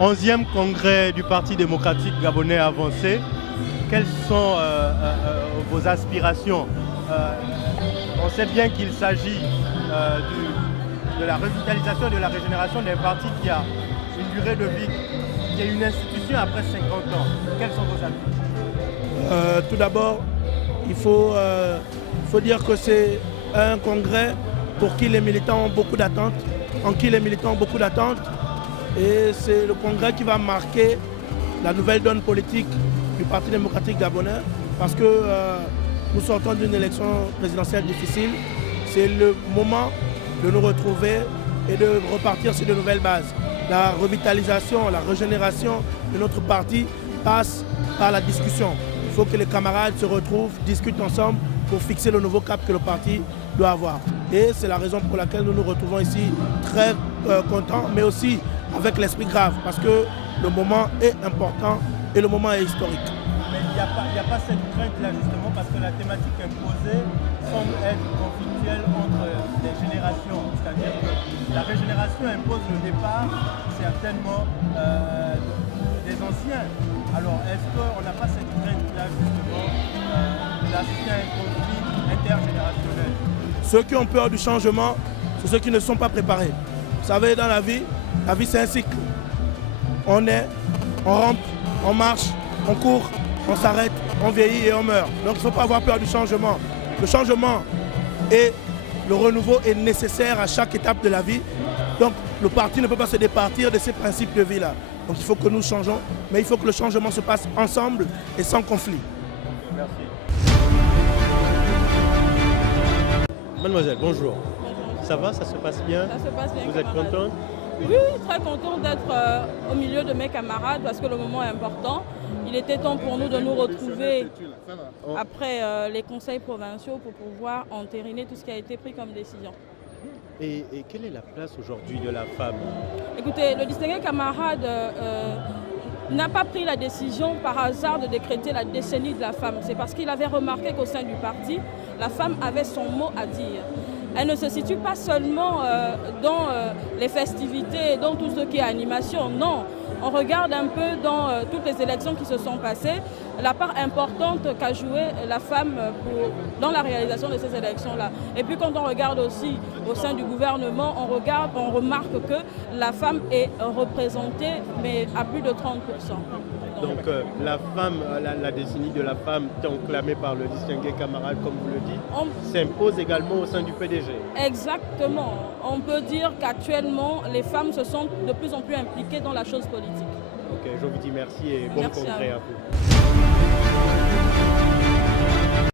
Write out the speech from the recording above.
11e congrès du Parti démocratique gabonais avancé. Quelles sont vos aspirations? On sait bien qu'il s'agit de la revitalisation et de la régénération d'un parti qui a une durée de vie, qui est une institution après 50 ans. Quels sont vos avis? Tout d'abord, il faut dire que c'est un congrès pour qui les militants ont beaucoup d'attentes, en qui les militants ont beaucoup d'attentes. Et c'est le congrès qui va marquer la nouvelle donne politique du Parti démocratique gabonais parce que nous sortons d'une élection présidentielle difficile. C'est le moment de nous retrouver et de repartir sur de nouvelles bases. La revitalisation, la régénération de notre parti passe par la discussion. Il faut que les camarades se retrouvent, discutent ensemble pour fixer le nouveau cap que le parti doit avoir. Et c'est la raison pour laquelle nous nous retrouvons ici très contents, mais aussi avec l'esprit grave, parce que le moment est important et le moment est historique. Mais il n'y a pas cette crainte-là justement, parce que la thématique imposée semble être conflictuelle entre les générations. C'est-à-dire que la régénération impose le départ certainement des anciens. Alors est-ce qu'on n'a pas cette crainte-là justement d'assister à un conflit intergénérationnel? Ceux qui ont peur du changement, c'est ceux qui ne sont pas préparés. Vous savez, dans la vie c'est un cycle. On naît, on rampe, on marche, on court, on s'arrête, on vieillit et on meurt. Donc il ne faut pas avoir peur du changement. Le changement et le renouveau est nécessaire à chaque étape de la vie. Donc le parti ne peut pas se départir de ces principes de vie-là. Donc il faut que nous changeons, mais il faut que le changement se passe ensemble et sans conflit. Merci. Mademoiselle, bonjour. Ça va, ça se passe bien? Ça se passe bien. Vous êtes contente? Oui, très contente d'être au milieu de mes camarades parce que le moment est important. Il était temps pour nous de nous retrouver après les conseils provinciaux pour pouvoir entériner tout ce qui a été pris comme décision. Et quelle est la place aujourd'hui de la femme? Écoutez, le distingué camarade n'a pas pris la décision par hasard de décréter la décennie de la femme. C'est parce qu'il avait remarqué qu'au sein du parti, la femme avait son mot à dire. Elle ne se situe pas seulement dans les festivités, dans tout ce qui est animation, non. On regarde un peu dans toutes les élections qui se sont passées, la part importante qu'a joué la femme dans la réalisation de ces élections-là. Et puis quand on regarde aussi au sein du gouvernement, on remarque que la femme est représentée, mais à plus de 30%. Donc la femme, la décennie de la femme, tant clamée par le distingué camarade, comme vous le dites, s'impose également au sein du PDG. Exactement. On peut dire qu'actuellement, les femmes se sont de plus en plus impliquées dans la chose politique. Ok, je vous dis merci et bon congrès à vous.